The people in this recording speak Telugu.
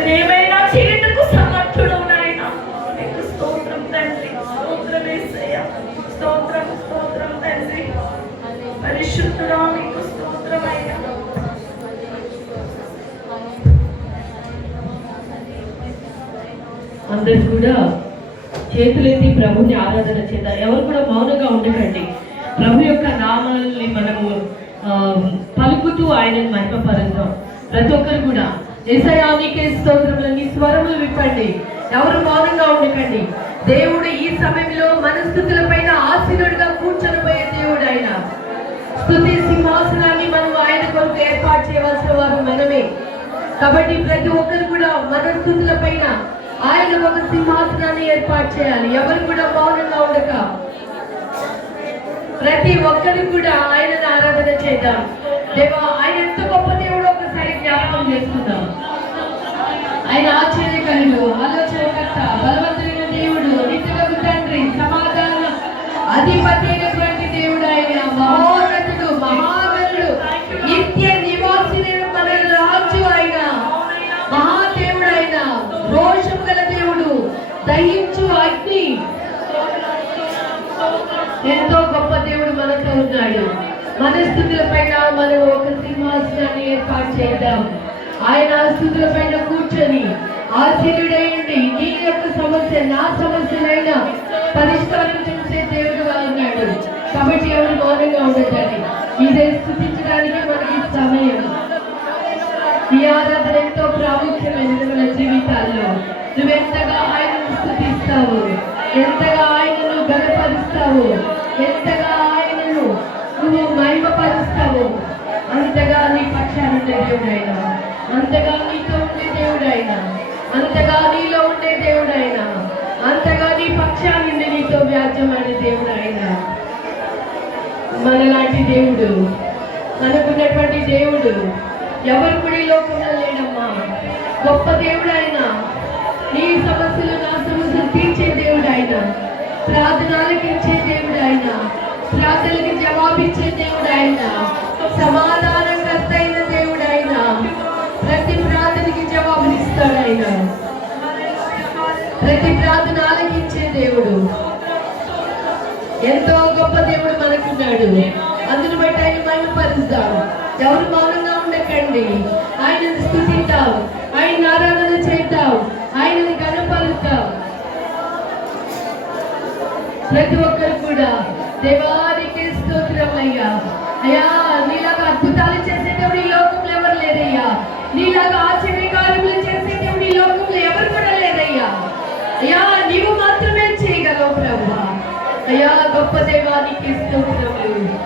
ప్రేమైనా చేయటకు సమర్థుడు నాయన. నీకు స్తోత్రం తండ్రి, స్తోత్రం యేసయ్య, స్తోత్రం స్తోత్రం తండ్రి. పరిశుద్ధుడా నీకు స్తోత్రమైన. అందరూ కూడా చేతులెత్తి ప్రభుని ఆరాధన చేద్దాం. ఎవరు కూడా మౌనంగా ఉండకండి. ప్రభు యొక్క నామాలని మనము పలుకుతూ ఆయనను మహిమపరుద్దాం. ప్రతి ఒక్కరు కూడా యేసయ్యా నీకే స్తోత్రములని స్వరములు విప్పండి. ఎవరు మౌనంగా ఉండకండి. దేవుడు ఈ సమయంలో మన స్తుతుల పైన ఆసీనుడిగా కూర్చొనిపోయే దేవుడు ఆయన. స్తుతి సింహాసనాన్ని మనం ఆయన కొరకు ఏర్పాటు చేయవలసిన వారు మనమే. కాబట్టి ప్రతి ఒక్కరు కూడా మన స్తుతుల పైన ఆయన ఒక సింహాసనాన్ని ఏర్పాటు చేయాలి. ఎవరు కూడా మౌనంగా ఉండక ప్రతి ఒక్కరు కూడా ఆయనను ఆరాధన చేద్దాం. దేవా, ఆయన ఎంత గొప్ప దేవుడు ఒకసారి జ్ఞాపకం చేసుకుందాం. ఆయన ఆశ్చర్యకరుడు, ఆలోచనకర్త, బలవంతుడైన దేవుడు, నిత్యుడగు తండ్రి, సమాధాన అధిపతి అయినటువంటి దేవుడు ఆయన. మహోన్నతుడు, మహాగరుడు, నిత్య నివాసి, మన రాజు ఆయన. మహాదేవుడు ఆయన, రోషం గల దేవుడు, దహించు అగ్ని. ఎంతో గొప్ప దేవుడు మనతో ఉన్నాడు. మన స్థుతుల పైన మనం ఒక సింహాసనాన్ని ఏర్పాటు చేద్దాం. ఆయన స్థుతుల పైన కూర్చొని ఆశ్చర్యుడైంది. నీ యొక్క సమస్య, నా సమస్యలైనా పరిష్కారం చూసే దేవుడుగా ఉన్నాడు. కాబట్టి ఎవరు మౌనంగా ఉండటండి. ఇదే స్థుతించడానికి మనకి సమయం. ఈ ఆరాధన ఎంతో ప్రాముఖ్యమైనది మన జీవితాల్లో. నువ్వెంతగా ఆయనను స్థుతిస్తావు, ఎంతగా ఆయనను గణపరుస్తావు, ఎంతగా ఆయనను నువ్వు మహిమపరుస్తావు, అంతగా నీ పక్షాన ఉండే దేవుడైనా, అంతగా నీతో ఉండే దేవుడైనా, అంతగా నీలో ఉండే దేవుడైనా, అంతగా నీ పక్షాన్ని నీతో వ్యాజ్యమైన దేవుడైనా. మనలాంటి దేవుడు, మనకున్నటువంటి దేవుడు ఎవరు కూడా ఈ లోకంలో లేడమ్మా. గొప్ప దేవుడు ఆయన. నీ సమస్యలు, నా సమస్యలు తీర్చే దేవుడు ఆయన. ప్రార్థనలకు ఇచ్చే దేవుడు ఆయన. ప్రార్థనలకు జవాబిచ్చే దేవుడు ఆయన. సమాధానకర్త అయిన దేవుడు ఆయన. ప్రతి ప్రార్థనకి జవాబునిస్తాడు ఆయన. ప్రతి ప్రార్థన ఆలకించే దేవుడు. ఎంతో గొప్ప దేవుడు మనకున్నాడు. అందును బట్టి ఆయన మహిమపరుస్తాం. ఎవరు మౌనంగా ఉండకండి. ఆయనను స్తుతిద్దాం, ఆయన ఆరాధన చేద్దాం, ఆయనను గణపరుద్దాం. ప్రతి ఒక్కరు కూడా దేవానికి స్తోత్రం అయ్యా. అయ్యా, నీలాగా అద్భుతాలు చేసే దేవుడు ఈ లోకంలో ఎవరు లేరయ్యా. నీలాగా ఆశ్చర్యకార్యములు చేసే దేవుడు ఈ లోకంలో ఎవరు కూడా లేరయ్యా. అయ్యా, నీవు మాత్రమే చేయగలవు ప్రభువా. అయ్యా, గొప్ప దేవానికి స్తోత్రములు.